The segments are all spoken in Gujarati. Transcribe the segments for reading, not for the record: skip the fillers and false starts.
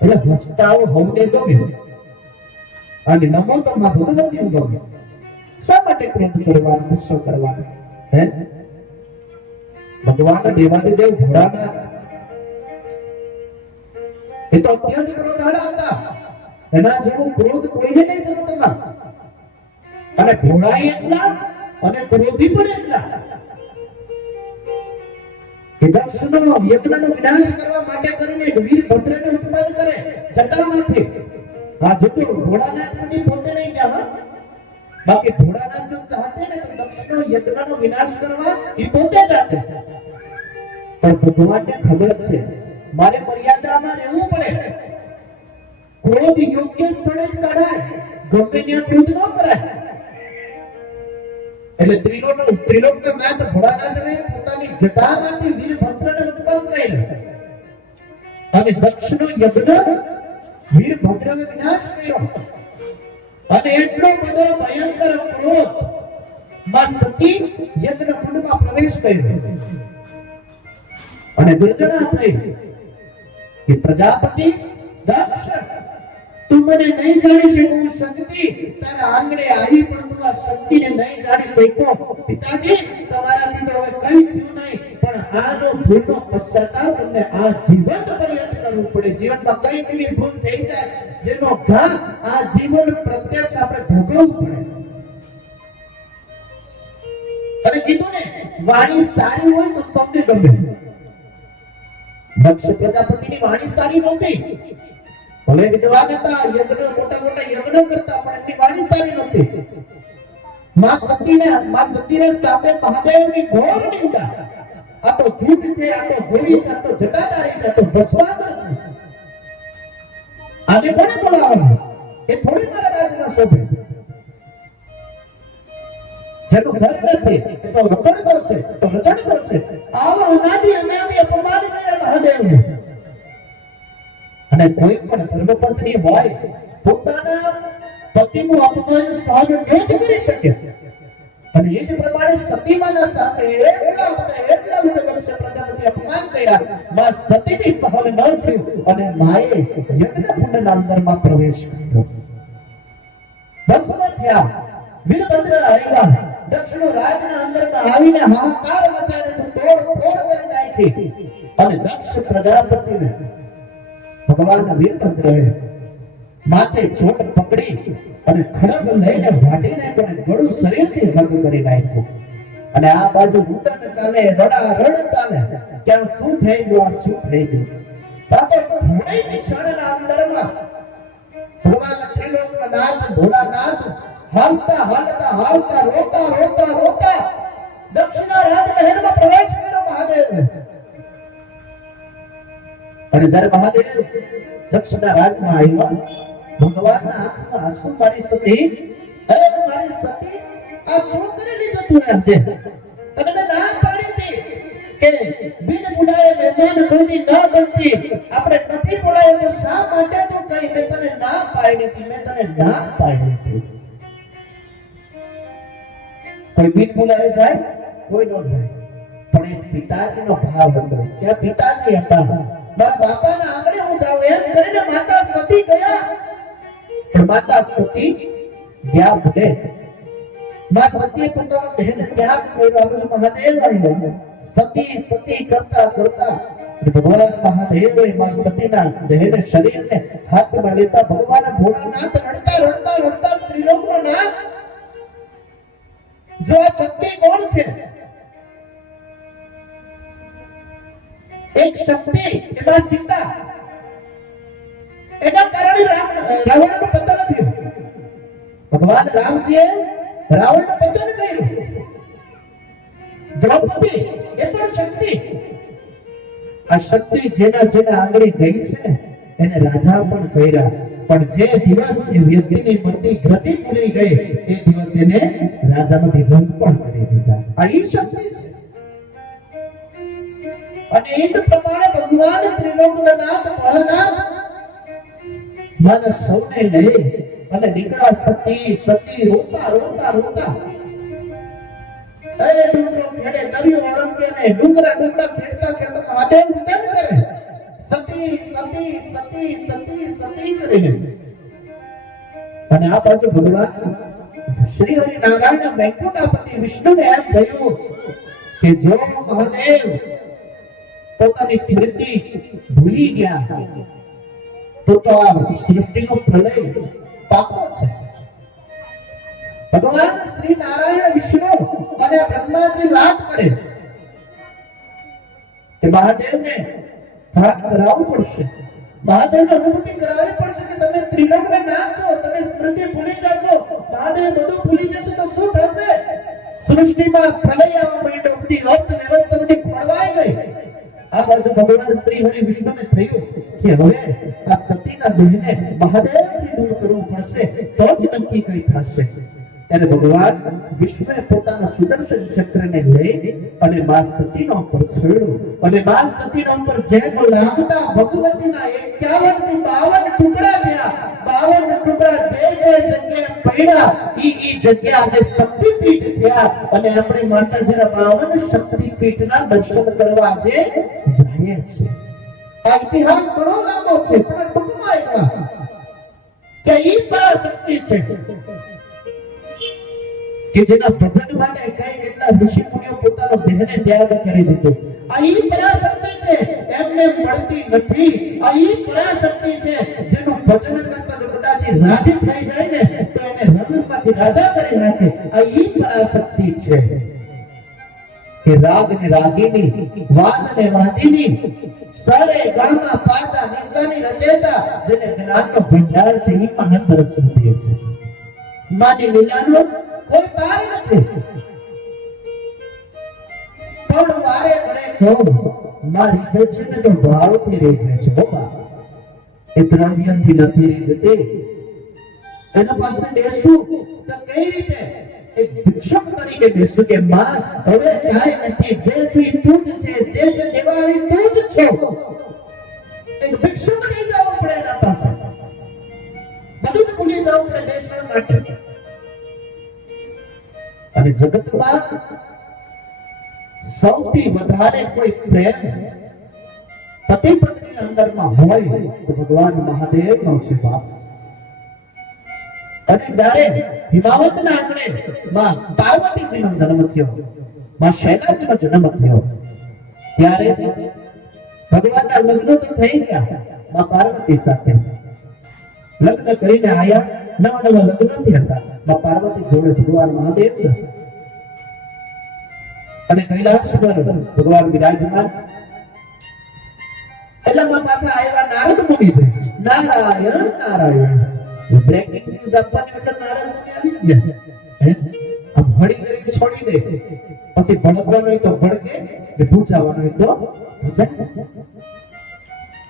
એટલે હસતાઓ હવને ગમે અને નમો તો માં ભગવતી ગમે. શા માટે ક્રોધ કરવાનો, ગુસ્સો કરવાનો? હે ભગવાન દેવાદિદેવ ભોળાનાથ એ તો અત્યંત ક્રોધાળા હતા. એના જેવો ક્રોધ કોઈને નહીં જગતમાં. અને ભોળા એટલા અને ક્રોધી પણ એટલા કે દક્ષનો યજ્ઞનો વિનાશ કરવા માટે કરીને વીરભદ્રને ઉત્પન્ન કરે જટામાંથી. આ જોતો ભોળાનાથ કદી પોતે નહીં ગયા. બાકી ભોળાનાથ જો ચાહતે ને તો દક્ષનો યજ્ઞનો વિનાશ કરવા એ પોતે જાતે. પણ ભગવાનને ખબર છે મારે મર્યાદામાં રહેવું પડે. ક્રોધ યોગ્ય સ્થળે જ કાઢાય, ગમે ત્યાં ક્રોધ ન કરાય. એટલે ત્રિલોકના નાથ ભોળાનાથને પોતાની જટામાંથી વીરભદ્રને ઉત્પન્ન કર્યો અને દક્ષનો યજ્ઞ વીરભદ્રને વિનાશ કર્યો. અને એટલો બધો ભયંકર ક્રોધ માં સતી યજ્ઞ કુંડમાં પ્રવેશ કર્યો અને ગર્જના થઈ કે પ્રજાપતિ દક્ષ, તું મને નહીં જાણી શકું શક્તિ, તારા આંગણે આવી પણ તું આ શક્તિને નહીં જાણી શક્યો. પિતાજી, તમારાથી તો હવે કઈ થયું નહીં, પણ આનો ભૂલનો પશ્ચાતાપ તમને આ જીવન પર્યંત કરવું પડે. જીવનમાં કઈ એવી ભૂલ થઈ જાય જેનો ઘા આ જીવન પ્રત્યક્ષ આપણે ભોગવવું પડે. અને કીધું ને, વાણી સારી હોય તો સૌને ગમે. દક્ષ પ્રજાપતિની વાણી સારી નહોતી. ભલે વિદ્વાન હતા, યજ્ઞ મોટા યજ્ઞ કરતા, પણ એમની વાણી સારી નહોતી. માં સતીને સામે મહાદેવની ઘોર નિંદા. આ તો જૂઠ છે, આ તો ગોરી છે, આ તો જટાધારી છે, આ તો ભસ્માદર છે. આને કોને બોલાવવાનું? એ થોડી મારા રાજમાં શોભે. જેનું ઘર નથી એ તો રખડતો છે, તો રચડતો છે. આવા અનાદિ અપમાન કર્યા મહાદેવને. અને કોઈ પણ ધર્મપત્ની હોય પોતાના પતિનું અપમાન સહન ન જ કરી શકે. અને એ જ પ્રમાણે સતીમાના સાથે એટલા બધા દક્ષ પ્રજાપતિ અપમાન કર્યા. માં સતીની સહન ન થયું અને માએ યજ્ઞકુંડના અંદરમાં પ્રવેશ કર્યો. ભસ્મ થયા. વીરભદ્ર આવ્યા. દક્ષનો રાજના અંદરમાં આવીને હાહાકાર મચાવીને તોડ કરી નાખી. અને દક્ષ પ્રજાપતિને ભગવાન વીરભદ્રએ માથે ચોટ પકડી અને ખડગ લઈને વાઢી નાખ્યો અને ગળું શરીરથી ભંગ કરી નાખ્યું. અને આ બાજુ રુદન ચાલે, રડ ચાલે કે આ શું થઈ ગયું, આ શું થઈ ગયું. તો થોડી ક્ષણના અંદરમાં ભગવાન ત્રિલોકના નાથ ભોળાનાથ હાલતા રોતા દક્ષિણા રાજમહેલમાં પ્રવેશ કર્યો મહાદેવે. અને જ્યારે મહાદેવ દક્ષના રાજમાં આવ્યા, ભગવાનના આંખમાં આંસુ. મારી સતી, આ શું કરી લીધું તું? એમ છે તને મેં ના પાડી હતી કે બિન બોલાય મહેમાન કોઈની ના બનતી. આપણે નથી બોલાય તો શા માટે તું કહી? મેં તને ના પાડી હતી. કોઈ બિન બોલાય જાય, કોઈ ન જાય. પણ એ પિતાજીનો ભાવ હતો. ત્યાં પિતાજી હતા. મારા બાપાના આંગણે હું જાઉં એમ કરીને માતા સતી ગયા. પણ માતા સતી ગયા ભલે. માં સતીએ પોતાનો દેહને ત્યાગ કર્યો. આગળ મહાદેવ આવ્યો. સતી કરતા ભગવાન મહાદેવે માં સતીના દેહને શરીરને હાથમાં લેતા ભગવાન ભોળાનાથ રડતા ત્રિલોકનો નાથ, જો આ શક્તિ કોણ છે? એક શક્તિ એમાં સીતા. એના કારણે રાવણનું પતન થયું. ભગવાન રામજીએ રાવણનું પતન કર્યું. દ્રૌપદી એ પણ શક્તિ. આ શક્તિ જેના આંગળી ગઈ છે એને રાજા પણ કર્યા. પણ જે દિવસ એ વ્યક્તિની મતિ ગતિ ભૂલી ગઈ એ દિવસ એને રાજામાંથી ભંગ પણ કરી દીધા. આ ઈ શક્તિ છે. અને એ જ પ્રમાણે ભગવાન ત્રિલોકના નાથ ભોળાનાથ માને સૌને લઈ અને નીકળ્યા. સતી રોતા એ ડુંગરો ખેડે, દરિયો ઓળંગે ને ડુંગરા ખેડતા મહાદેવ ઉત્તન કરે. સતી સતી સતી સતી કરીને અને આ બાજુ ભગવાન શ્રી હરિ નારાયણ વૈકુંઠાપતિ વિષ્ણુને એમ કહ્યું કે જો મહાદેવ પોતાની સ્મૃતિ ભૂલી ગયા તો આ સૃષ્ટિનો પ્રલય પાકો છે. ભગવાન શ્રી નારાયણ વિષ્ણુ અને બ્રહ્માજી વાત કરે કે મહાદેવને ભાગ કરાવવું પડશે, મહાદેવને અનુભૂતિ કરાવવી પડશે કે તમે ત્રિલોકને નાથ છો, તમે સ્મૃતિ ભૂલી જશો, મહાદેવ બધું ભૂલી જશે તો શું થશે? સૃષ્ટિમાં પ્રલય આવવા માંડ્યો, બધી અર્થ વ્યવસ્થા બધી ખોળવાઈ ગઈ. આ બાજુ ભગવાન શ્રી હરિ વિષ્ણુને થયું કે હવે આ સતીના દેહને મહાદેવથી દૂર કરવું પડશે તો જ નક્કી કઈ થશે. ત્યારે ભગવાન વિષ્ણુએ પોતાના સુદર્શન ચક્રને લઈ અને મા સતીનો ઉપર છોડ્યો અને મા સતીનો ઉપર જેમ લાગતા ભગવતીના 51 થી 52 ટુકડા થયા. 52 ટુકડા જે જગ્યાએ પડ્યા ઈ જગ્યા આજે શક્તિપીઠ થયા અને આપણે માતાજીના 52 શક્તિપીઠના દર્શન કરવા આજે જાય છે. આ ઇતિહાસ ઘણો લાંબો છે પણ ટૂંકમાં એટલા કે ઈ પરાશક્તિ છે કે જેના ભજન માટે કઈ કેટલા ઋષિ મુનિઓ પોતાનો દેહને ત્યાગ કરી દીધો. આ ઈ પરાશક્તિ છે, એમને મળતી નથી. આ ઈ પરાશક્તિ છે જેનું ભજન કરતા જો કદાચ રાજી થઈ જાય ને તો એને રંગમાંથી રાજા કરી નાખે. આ ઈ પરાશક્તિ છે કે રાગ ને રાગીની, વાદ ને વાદીની, સરે ગણમાં પાટા નિશાની રચેતા, જેને જ્ઞાનનો ભંડાર છે ઈ મહાસરસ્વતી છે. માની લીલાનો કોઈ પાર નથી. પણ વારે ઘરે કહું મારી ઇજ્જત છે ને તો ભાવથી રહી જાય છે. બાબા એ દ્રવ્યથી નથી રહી જતી. એના પાસે બેસવું તો કઈ રીતે? એક ભિક્ષુક તરીકે બેસવું કે માં હવે કાંઈ નથી, જે છે તું જ છે, જે છે દેવાળી તું જ છો. એક ભિક્ષુક લઈ જવું પડે એના પાસે, બધું જ ભૂલી જવું પડે બેસવા માટે. અને જગતમાં સૌથી વધારે કોઈ પ્રેમ પતિ પત્ની અંદરમાં હોય તો ભગવાન મહાદેવનો છે બાપ. અને જ્યારે હિમાવતના આંગણે માં પાર્વતીજીનો જન્મ થયો, માં શૈલાજીનો જન્મ થયો, ત્યારે ભગવાનના લગ્ન તો થઈ ગયા માં પાર્વતી સાથે. લગ્ન કરીને આયા, નવા લગ્ન થયા માં પાર્વતી જોડે ભગવાન મહાદેવ અને કૈલાસ પર ભગવાન બિરાજમાન. એટલામાં પાછા આવ્યા નારદ મુનિ. નારાયણ નારાયણ બ્રેકિંગ ન્યૂઝ આપવાની એટલે નારદ મુનિ આવી ગયા. આ ભણી કરીને છોડી દે, પછી ભડકવાનું હોય તો ભડકે, કે પૂછવાનું હોય તો પૂછે.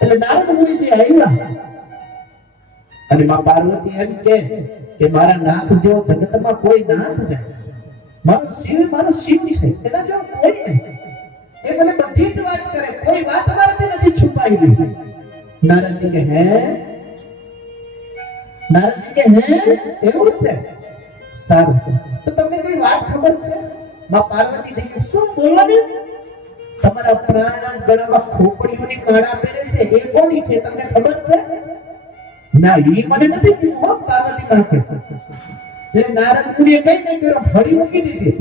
એટલે નારદ મુનિ છે આવ્યા અને માં પાર્વતી એમ કે મારા નાથ જેવો જગતમાં કોઈ નાથ નથી, મારો શિવ છે, એના જેવો કોઈ નહીં. એ મને બધી જ વાત કરે, કોઈ વાત મારાથી નથી છુપાવી. નારદજી કે હે? નારદજી કે હે એવું છે? સારું, તો તમને કઈ વાત ખબર છે? માં પાર્વતીજી કે શું બોલો ને? તમારા પ્રાણ ગળામાં ખોપડીઓની માળા પહેરે છે એ કોની છે તમને ખબર છે? ના, ઈ મને નથી કીધું. હો પાર્વતી માં કે એટલે નારદ મુનિએ કઈ નહીં કર્યો, ફરી મૂકી દીધી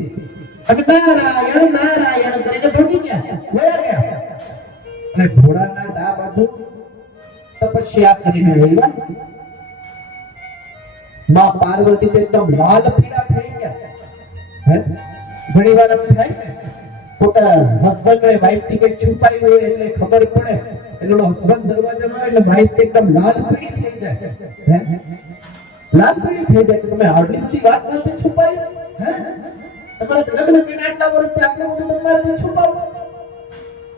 અને નારાયણ નારાયણ કરીને ભોગી ગયા, વયા ગયા. અને ભોળાનાથ આ બાજુ તપસ્યા કરીને આવ્યા. માં પાર્વતી તો એકદમ લાલ પીળા થઈ ગયા. ઘણી વાર એમ થાય ને પોતાના હસબન્ડ ને વાઈફ થી કઈ છુપાયું હોય એટલે ખબર પડે, એટલે હસબન્ડ દરવાજામાં એટલે વાઈફ એકદમ લાલ પીળી થઈ જાય. લાલ પીળી થઈ જાય કે તમે આટલી બધી વાત પાસે છુપાયું, હે તમારા લગ્ન કરીને આટલા વર્ષથી આટલું બધું તમારાથી છુપાવું.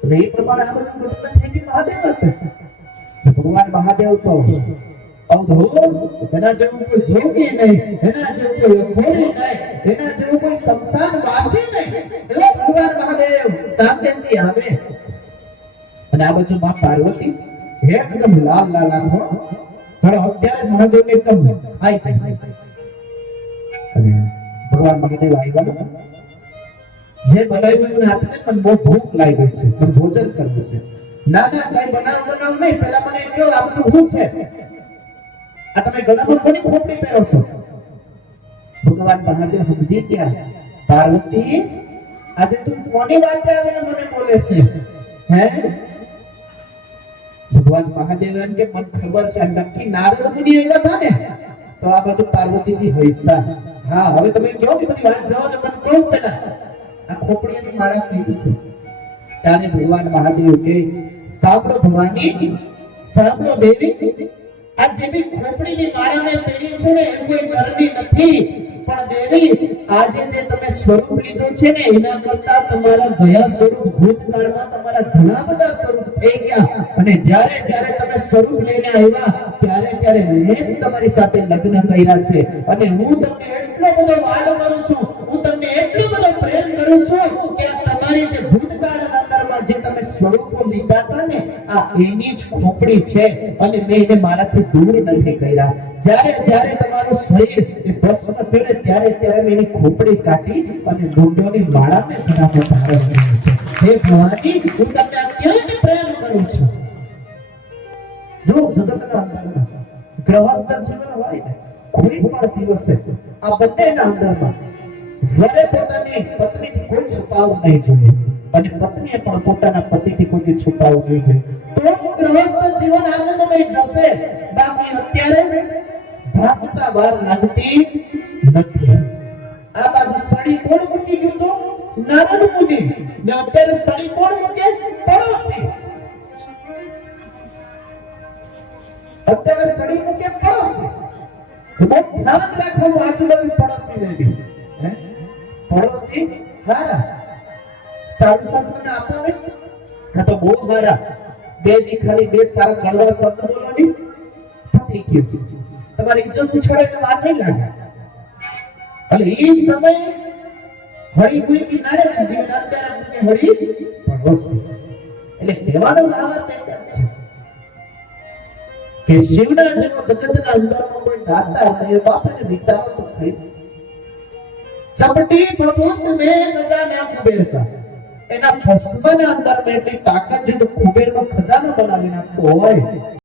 એટલે એ પ્રમાણે આ બધું ઘટના થઈ ગઈ મહાદેવ માટે. ભગવાન મહાદેવ તો એના જેવું કોઈ જોગી નહીં, એના જેવું કોઈ અઘોરી નહીં, એના જેવું કોઈ સંસાર વાસી નહીં. એવો ભગવાન મહાદેવ સામેથી આવે અને આ બાજુ માં પાર્વતી એકદમ લાલ લાલ આંખો, પણ અત્યારે મહાદેવ ને એકદમ હાઈ થઈ. અને ભગવાન મહાદેવ આવ્યા, જે બનાવ્યું મને આપી દે, પણ બહુ ભૂખ લાગી છે, પણ ભોજન કરવું છે. ના ના કઈ બનાવ નહીં, પહેલા મને કહો આ બધું શું છે? આ તમે ગળામાં કોની ખોપડી પહેરો છો? ભગવાન મહાદેવ સમજી ગયા, પાર્વતી આજે તું કોની વાતે આવીને મને બોલે છે? હે? ભગવાન મહાદેવ એમ કે મને ખબર છે નક્કી નારદ મુનિ આવ્યા હતા ને, તો આ બાજુ પાર્વતીજી હૈસા. હા હવે તમે કહો કે બધી વાત જવા દો, મને કહો પેલા આ ખોપડીની માળા કઈ છે? ત્યારે ભગવાન મહાદેવ કે સાંભળો ભવાની, સાંભળો દેવી, આ જે બી ખોપડીની માળા મેં પહેરી છે ને એ કોઈ નરની નથી, પણ દેવી આજે જે તમે સ્વરૂપ લીધું છે ને એના કરતા તમારા ગયા સ્વરૂપ ભૂતકાળમાં તમારા ઘણા બધા સ્વરૂપ થઈ ગયા, અને જ્યારે જ્યારે તમે સ્વરૂપ લઈને આવ્યા ત્યારે મેં જ તમારી સાથે લગ્ન કર્યા છે, અને હું તમને એટલો બધો વાલો કરું છું, હું તમને એટલો બધો પ્રેમ કરું છું કે તમારી જે ભૂતકાળના અંદરમાં જે તમે સ્વરૂપો લીધા હતા ને આ એની જ ખોપડી છે, અને મેં એને મારાથી દૂર નથી કર્યા. જ્યારે જ્યારે તમારું શરીર એ ભસ્મ થયું ને ત્યારે મેં એની ખોપડી કાઢી અને ગુંડોની માળા મેં ધારણ કર્યું છે. હે ભવાની, હું તમને અત્યંત પ્રેમ કરું છું. જો જગતના અંદરમાં ગ્રહસ્થ જીવન હોય ને કોઈ પણ દિવસે આ બંનેના અંદરમાં વરે પોતાની પત્નીથી કોઈ છુપાવવું નહીં જોઈએ, અને પત્નીએ પણ પોતાના પતિથી કોઈ છુપાવવું નહીં જોઈએ, તો ગ્રહસ્થ જીવન આનંદમય જશે. બાકી અત્યારે ભાગતા વાર લાગતી નથી. આ બાજુ સળી કોણ મૂકી ગયું તો નારદ મુનિ, ને અત્યારે સળી કોણ મૂકે? પડોશી. અત્યારે સળી મૂકે પડોશી. બહુ ધ્યાન રાખવાનું આજુબાજુ પડોશી લેવી. હે પડોશી હારા સારું શબ્દ મને આપો ને, હા તો બહુ હારા બે દીખાલી બે સારા કડવા શબ્દ બોલો ને, પતી ગયું. તમારી ઇજ્જત ઉછળે તો વાર નહીં લાગે. એટલે એ સમય હળી કોઈ કી નારે નથી, અને અત્યારે મને હળી પડોશી. એટલે કહેવાનો ભાવાર્થ એક જ છે કે શિવના જેવો જગતના અંદરમાં કોઈ દાતા નથી, તો આપણે વિચારો તો ખરી. ચપટી પ્રબુદ્ધ મેં ખજાના કુબેર કા, એના ભસ્મના અંદર એટલી તાકાત છે તો કુબેરનો ખજાનો બનાવી નાખતો હોય.